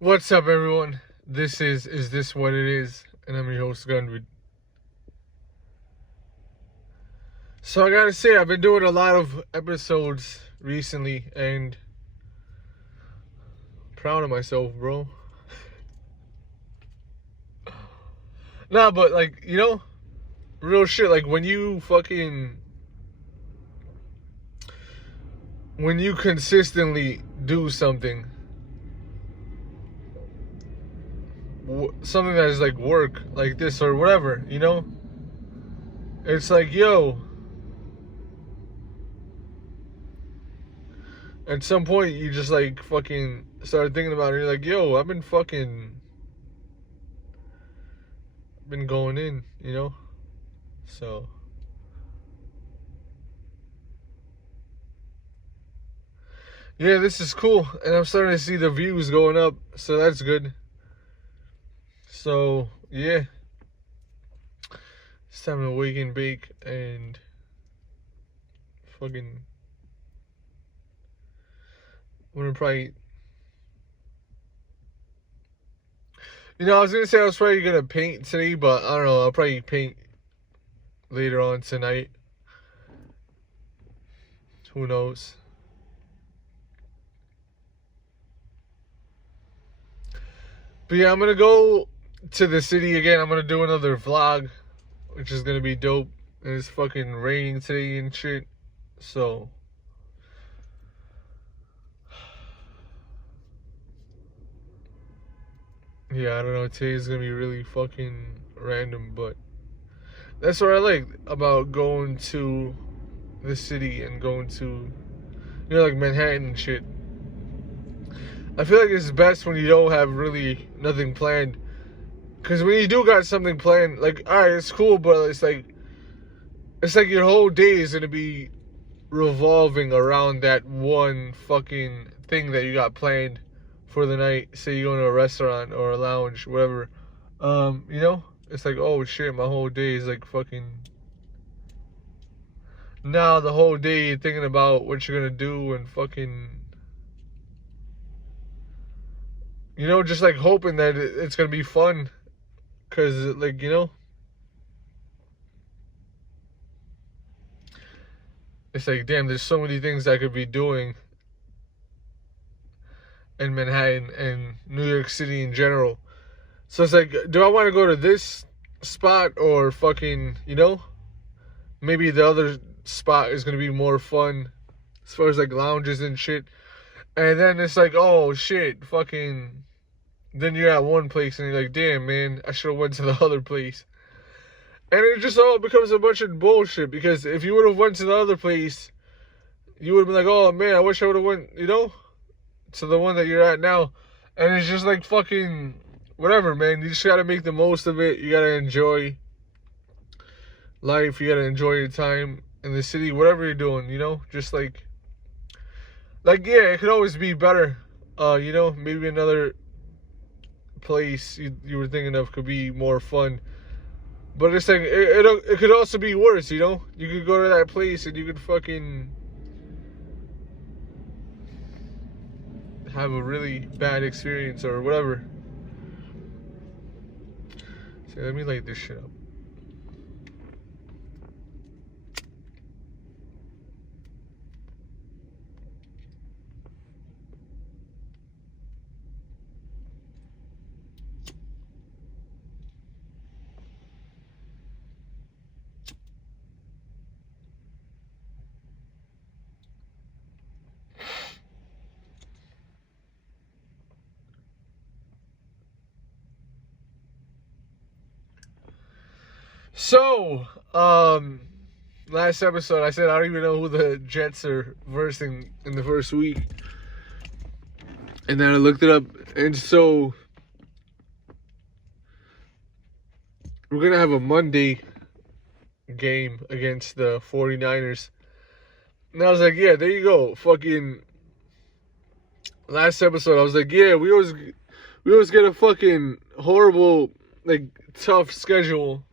What's up, everyone? This is this what it is, and I'm your host, Gunwood. So I gotta say, I've been doing a lot of episodes recently, and I'm proud of myself, bro. Nah, but like real shit. Like when you consistently do something, something that is like work, like this or whatever, it's like at some point you just like fucking start thinking about it. You're like, yo, I've been going in. So yeah, this is cool, and I'm starting to see the views going up, so that's good. So yeah, it's time to wake and bake and fucking. I'm gonna probably. I was gonna say I was probably gonna paint today, but I don't know. I'll probably paint later on tonight. Who knows? But yeah, I'm gonna go to the city again. I'm gonna do another vlog, which is gonna be dope. And it's fucking raining today and shit. So yeah, I don't know. Today's gonna be really fucking random, but that's what I like about going to the city and going to, like Manhattan and shit. I feel like it's best when you don't have really nothing planned. Because when you do got something planned, like, alright, it's cool, but it's like your whole day is going to be revolving around that one fucking thing that you got planned for the night. Say you go to a restaurant or a lounge, whatever. It's like, oh shit, my whole day is like fucking. Now the whole day you're thinking about what you're gonna do and fucking. Just like hoping that it's gonna be fun. Cause like, it's like, damn, there's so many things I could be doing in Manhattan and New York City in general. So it's like, do I want to go to this spot or fucking, maybe the other spot is going to be more fun as far as like lounges and shit. And then it's like, oh shit, fucking, then you're at one place and you're like, damn, man, I should have went to the other place. And it just all becomes a bunch of bullshit, because if you would have went to the other place, you would have been like, oh man, I wish I would have went, to the one that you're at now. And it's just like fucking whatever, man. You just gotta make the most of it. You gotta enjoy life. You gotta enjoy your time in the city, whatever you're doing, just like yeah, it could always be better. Maybe another place you were thinking of could be more fun. But it's like, it could also be worse, You could go to that place and you could fucking have a really bad experience or whatever. So let me light this shit up. So, last episode I said I don't even know who the Jets are versing in the first week. And then I looked it up, and so we're going to have a Monday game against the 49ers. And I was like, yeah, there you go. Fucking last episode I was like, yeah, we always get a fucking horrible, like, tough schedule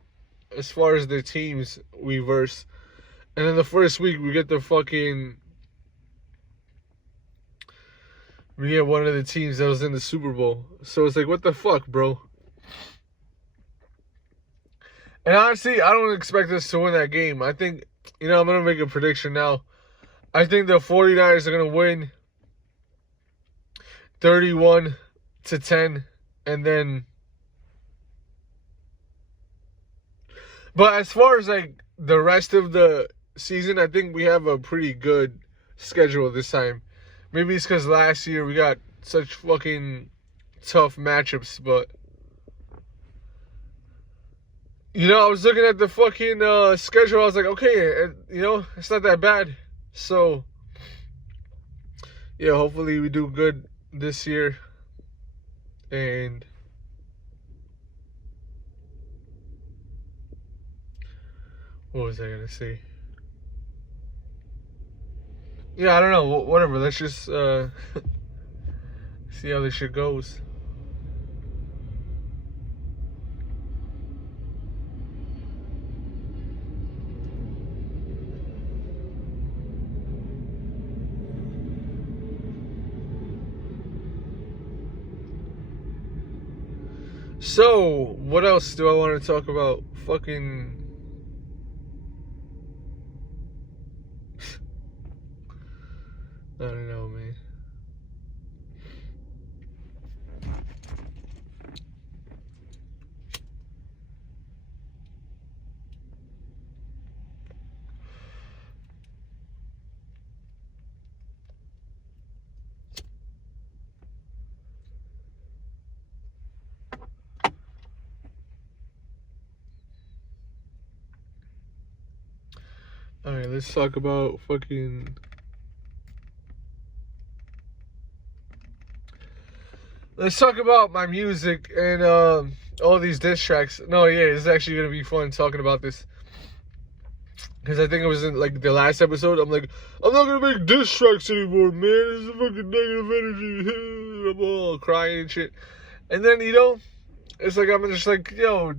as far as the teams we verse. And then the first week we get the fucking we get one of the teams that was in the Super Bowl. So it's like, what the fuck, bro? And honestly, I don't expect us to win that game. I think, I'm going to make a prediction now. I think the 49ers are going to win 31-10. And then... But as far as, like, the rest of the season, I think we have a pretty good schedule this time. Maybe it's because last year we got such fucking tough matchups, but... I was looking at the fucking schedule. I was like, okay, it's not that bad. So, yeah, hopefully we do good this year. And what was I going to say? Yeah, I don't know. Whatever. Let's just see how this shit goes. So, what else do I want to talk about? Fucking... I don't know, man. Alright, let's talk about fucking... Let's talk about my music and all these diss tracks. No, yeah, it's actually going to be fun talking about this. Because I think it was in, like, the last episode. I'm like, I'm not going to make diss tracks anymore, man. This is fucking negative energy. I'm all crying and shit. And then, it's like, I'm just like, yo,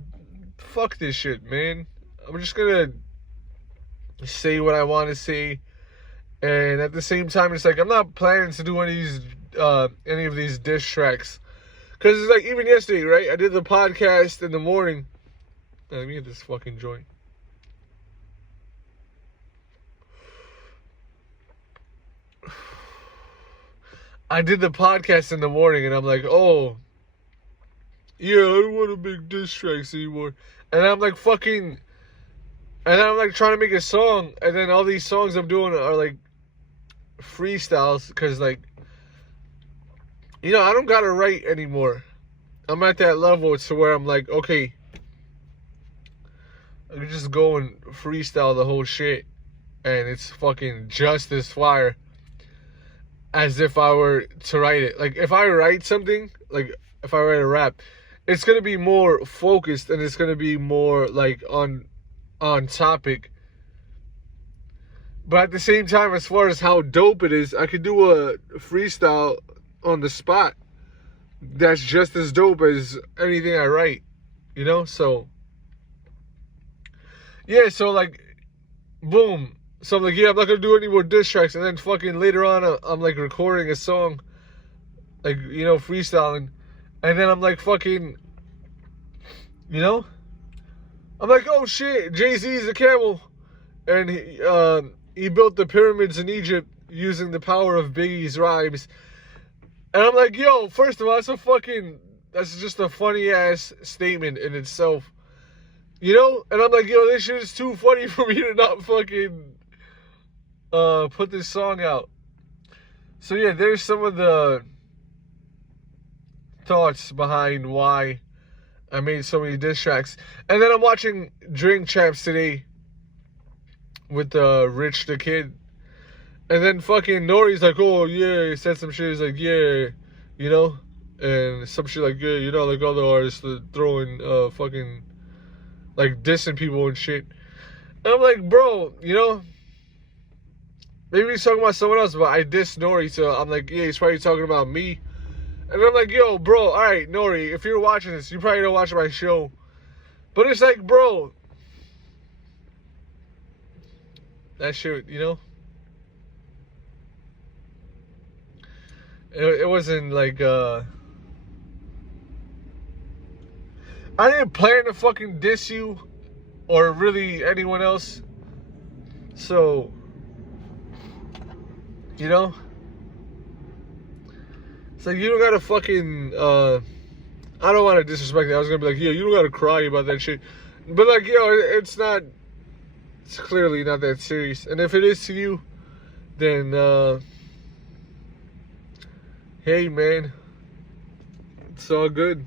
fuck this shit, man. I'm just going to say what I want to say. And at the same time, it's like, I'm not planning to do any of these diss tracks. Because it's like, even yesterday, right? I did the podcast in the morning. Let me get this fucking joint. I did the podcast in the morning, and I'm like, oh, yeah, I don't want to make diss tracks anymore. And I'm like, fucking... And then I'm like trying to make a song, and then all these songs I'm doing are like freestyles, because like, I don't gotta write anymore. I'm at that level to where I'm like, okay, I can just go and freestyle the whole shit, and it's fucking just as fire as if I were to write it. Like, if I write something, like if I write a rap, it's gonna be more focused, and it's gonna be more like on topic. But at the same time, as far as how dope it is, I could do a freestyle on the spot that's just as dope as anything I write, so yeah, so like, boom. So I'm like, yeah, I'm not gonna do any more diss tracks. And then fucking later on, I'm like recording a song, like, freestyling. And then I'm like, fucking, I'm like, oh shit, Jay-Z's a camel. And he built the pyramids in Egypt using the power of Biggie's rhymes. And I'm like, yo, first of all, that's just a funny ass statement in itself. And I'm like, yo, this shit is too funny for me to not fucking put this song out. So yeah, there's some of the thoughts behind why I made so many diss tracks. And then I'm watching Drink Champs today with Rich the Kid. And then fucking Nore's like, oh yeah, he said some shit. He's like, yeah, and some shit like, yeah, like other artists throwing fucking, like, dissing people and shit. And I'm like, bro, maybe he's talking about someone else, but I diss Nore, so I'm like, yeah, he's probably talking about me. And I'm like, yo, bro, alright, Nore, if you're watching this, you probably don't watch my show. But it's like, bro, that shit, It wasn't like I didn't plan to fucking diss you or really anyone else. So, you know, it's like you don't gotta fucking I don't want to disrespect that. I was gonna be like, yo, you don't gotta cry about that shit. But like, yo, it's clearly not that serious. And if it is to you, then hey man, it's all good.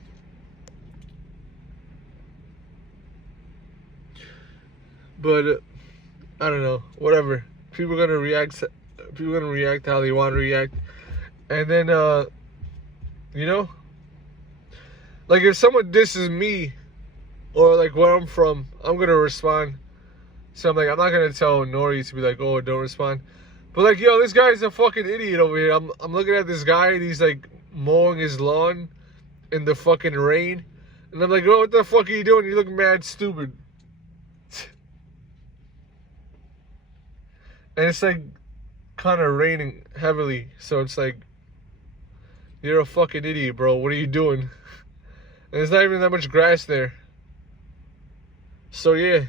But I don't know, whatever. People are gonna react how they want to react. And then you know, like if someone disses me or like where I'm from, I'm gonna respond. So I'm like, I'm not gonna tell NORE to be like, oh, don't respond. But like, yo, this guy's a fucking idiot over here. I'm looking at this guy and he's like mowing his lawn in the fucking rain. And I'm like, oh, what the fuck are you doing? You look mad stupid. And it's like kind of raining heavily. So it's like, you're a fucking idiot, bro. What are you doing? And there's not even that much grass there. So yeah,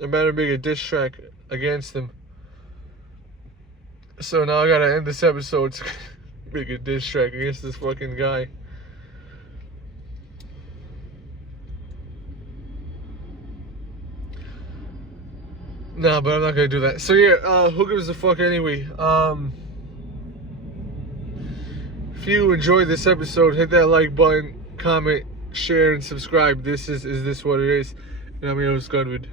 I'm about to make a diss track against him. So now I gotta end this episode to make a diss track against this fucking guy. Nah, but I'm not gonna do that. So yeah, who gives a fuck anyway? If you enjoyed this episode, hit that like button, comment, share, and subscribe. This is this what it is? And I'm your host, Godwin.